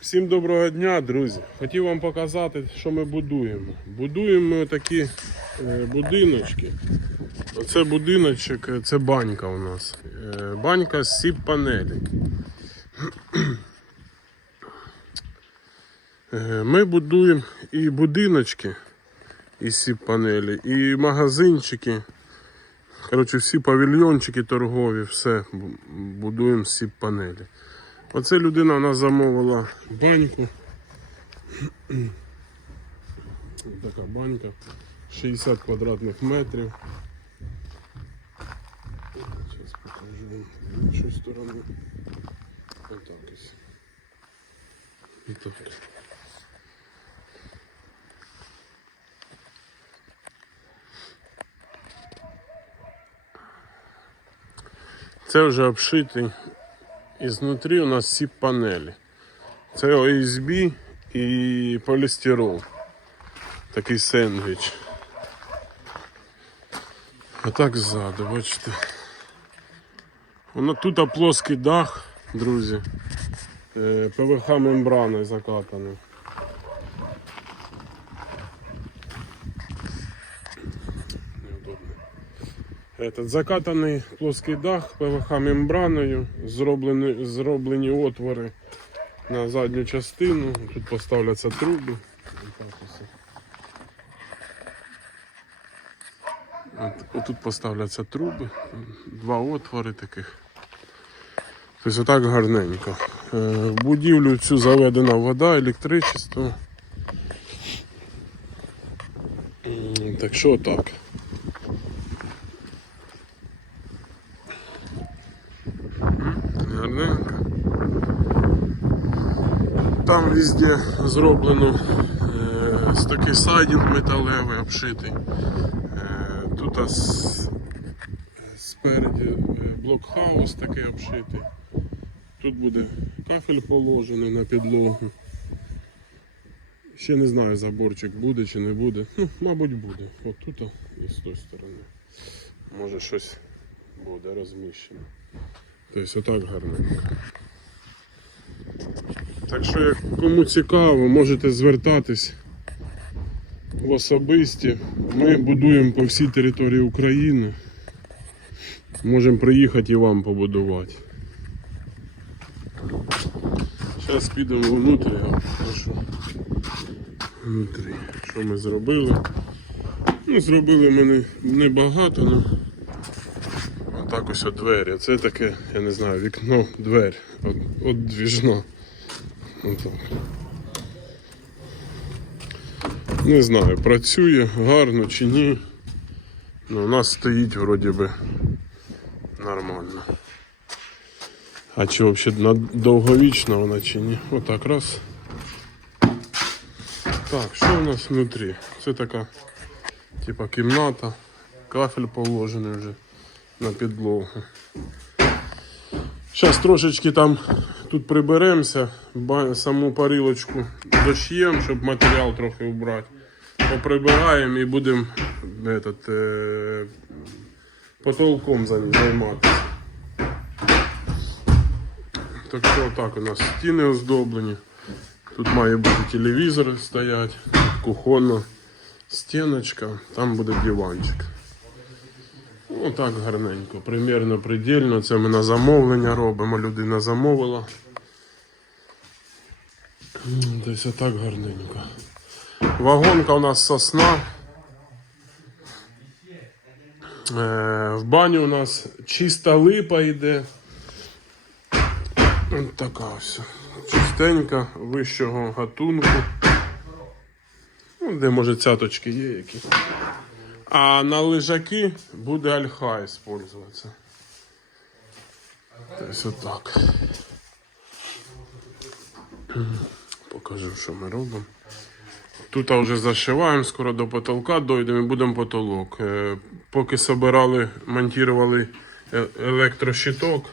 Всім доброго дня, друзі. Хотів вам показати, що ми будуємо. Будуємо ми такі е, будиночки. Оце будиночок, е, це банька у нас. Е, банька з сіп панелі. Ми будуємо і будиночки із сіп панелі, і магазинчики. Коротше, всі павільйончики торгові, все будуємо з сіп панелі. Оце людина у нас замовила баньку. Така банька. 60 квадратних метрів. Зараз покажу вам з іншої сторони. Отак ось. Отак. Це вже обшитий і знутрі у нас всі панелі. Це OSB і полістирол. Такий сендвіч. А так ззаду, бачите. Воно тут плоский дах, друзі. Е, ПВХ мембрани закатаний. Этот закатаний плоский дах ПВХ мембраною, зроблені, зроблені отвори на задню частину. Тут поставляться труби. Отут поставляться труби, два отвори таких. Тобто отак гарненько. Е, В будівлю цю заведена вода, електричество. Так що так. Гарненько. Там везде зроблено е, такий сайдінг металевий обшитий. Е, тут а с- спереді е, блокхаус такий обшитий. Тут буде кафель положений на підлогу. Ще не знаю, заборчик буде чи не буде. Ну, мабуть, буде. От тут і з тої сторони. Може щось буде розміщено. Тобто отак гарненько. Так що, як кому цікаво, можете звертатись в особисті. Ми будуємо по всій території України. Можемо приїхати і вам побудувати. Зараз підемо внутрі, вам. Внутрі. Що ми зробили? Ну, зробили ми не- небагато, але отак ось от двері. Це таке, я не знаю, вікно, двері. От, от двіжно. Не знаю, працює гарно чи ні. Ну, у нас стоїть вроді би нормально. А чи взагалі на- довговічна вона чи ні? Отак раз. Так, що у нас внутрі? Це така типа кімната, кафель положений вже на підлогу. Зараз трошечки там тут приберемося, саму парилочку дощєм, щоб матеріал трохи убрати. Поприбираємо і будемо е, потолком займатися. Так що так у нас стіни оздоблені. Тут має бути телевізор стоять, кухонна стіночка, там буде диванчик. Отак гарненько, примірно предельно. Це ми на замовлення робимо, людина замовила. Десь отак гарненько. Вагонка у нас сосна. Е, в баню у нас чиста липа йде. Ось така ось. Чистенька, вищого гатунку. Ну, де може цяточки є які. А на лежаки буде альха использоваться. Тобто отак. Покажу, що ми робимо. Тут вже зашиваємо, скоро до потолка дойдемо і будемо потолок. Е, Поки собирали, монтували е- електрощиток,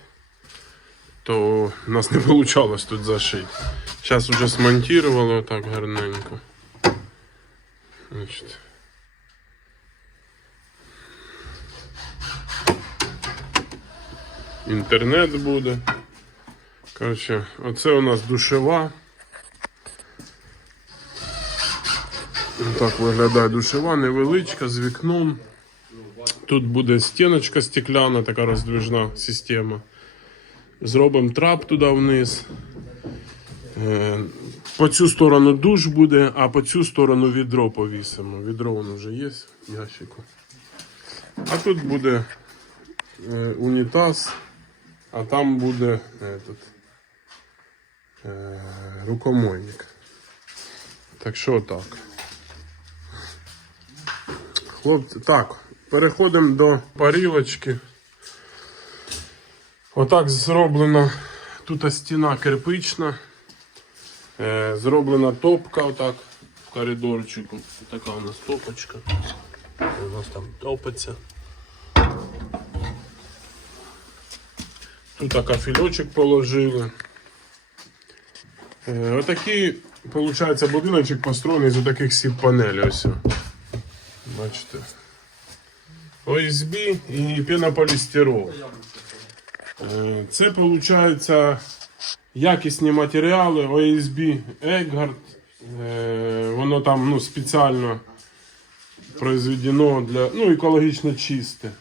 то у нас не вийшло тут зашити. Зараз вже смонтували так гарненько. Значить. інтернет буде. Коротше, оце у нас душева. Так виглядає душева, невеличка з вікном. Тут буде стіночка стекляна, така роздвижна система. Зробимо трап туди вниз. Е, по цю сторону душ буде, а по цю сторону відро повісимо. Відро воно вже є в ящику. А тут буде е, унітаз а там буде этот, е, рукомойник. Так що так. Хлопці, так, переходимо до парілочки. Отак зроблена тут стіна кирпична. Е, зроблена топка отак в коридорчику. Така у нас топочка. У нас там топиться. Тут така фільочок положили. Е, отакий, виходить, будиночок построєний з таких сіп панелей. Ось. Бачите. ОСБ і пенополістирол. Е, Це виходить якісні матеріали ОСБ Еггард. Е, Воно там ну, спеціально произведено для ну, екологічно чисте.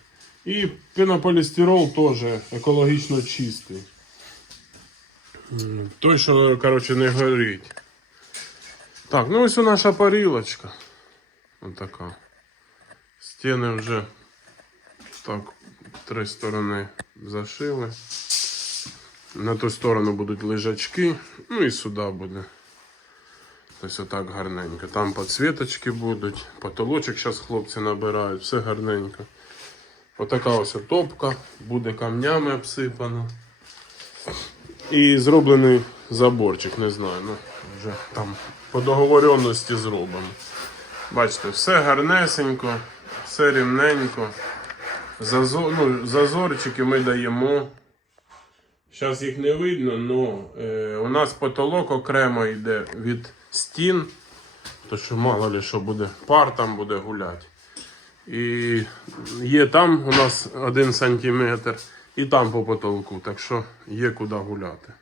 І пенополістирол теж екологічно чистий. Той, що коротше, не горить. Так, ну ось наша парілочка. Ось така. Стіни вже так три сторони зашили. На ту сторону будуть лежачки, ну і сюди буде. Тобто отак гарненько. Там підсвіточки будуть, потолочок зараз хлопці набирають, все гарненько. Отака ось топка, буде камнями обсипана. І зроблений заборчик, не знаю, ну вже там по договоренності зробимо. Бачите, все гарнесенько, все рівненько. Зазор, ну, зазорчики ми даємо. Зараз їх не видно, але е, у нас потолок окремо йде від стін, то що мало ли що буде, пар там буде гуляти. І є там у нас один сантиметр, і там по потолку, так що є куди гуляти.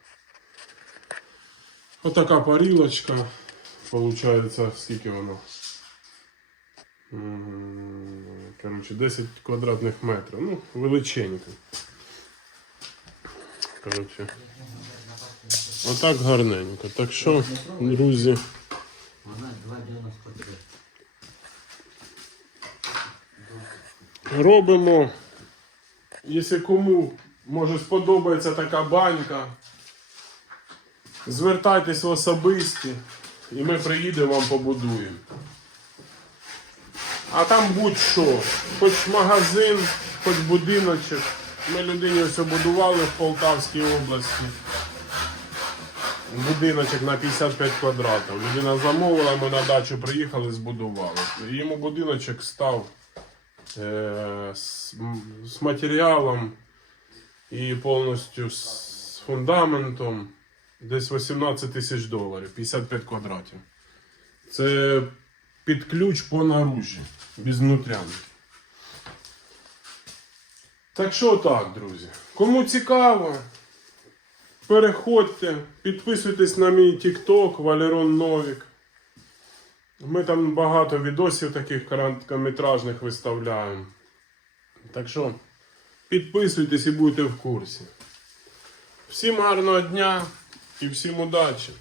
Отака парілочка, виходить, скільки воно? Коротше, 10 квадратних метрів. Ну, величенько. Коротше. Отак гарненько. Так що, друзі, Вона 2,93. Робимо. Якщо кому може сподобається така банька, звертайтесь в особисті і ми приїдемо вам побудуємо. А там будь-що, хоч магазин, хоч будиночок. Ми людині ось будували в Полтавській області. Будиночок на 55 квадратів. Людина замовила, ми на дачу приїхали, збудували. Йому будиночок став з, з матеріалом і повністю з фундаментом. Десь 18 тисяч доларів, 55 квадратів. Це під ключ по наружі, без внутрянки. Так що так, друзі. Кому цікаво, переходьте, підписуйтесь на мій TikTok Валерон Новік. Ми там багато відосів таких короткометражних виставляємо. Так що підписуйтесь і будьте в курсі. Всім гарного дня і всім удачі!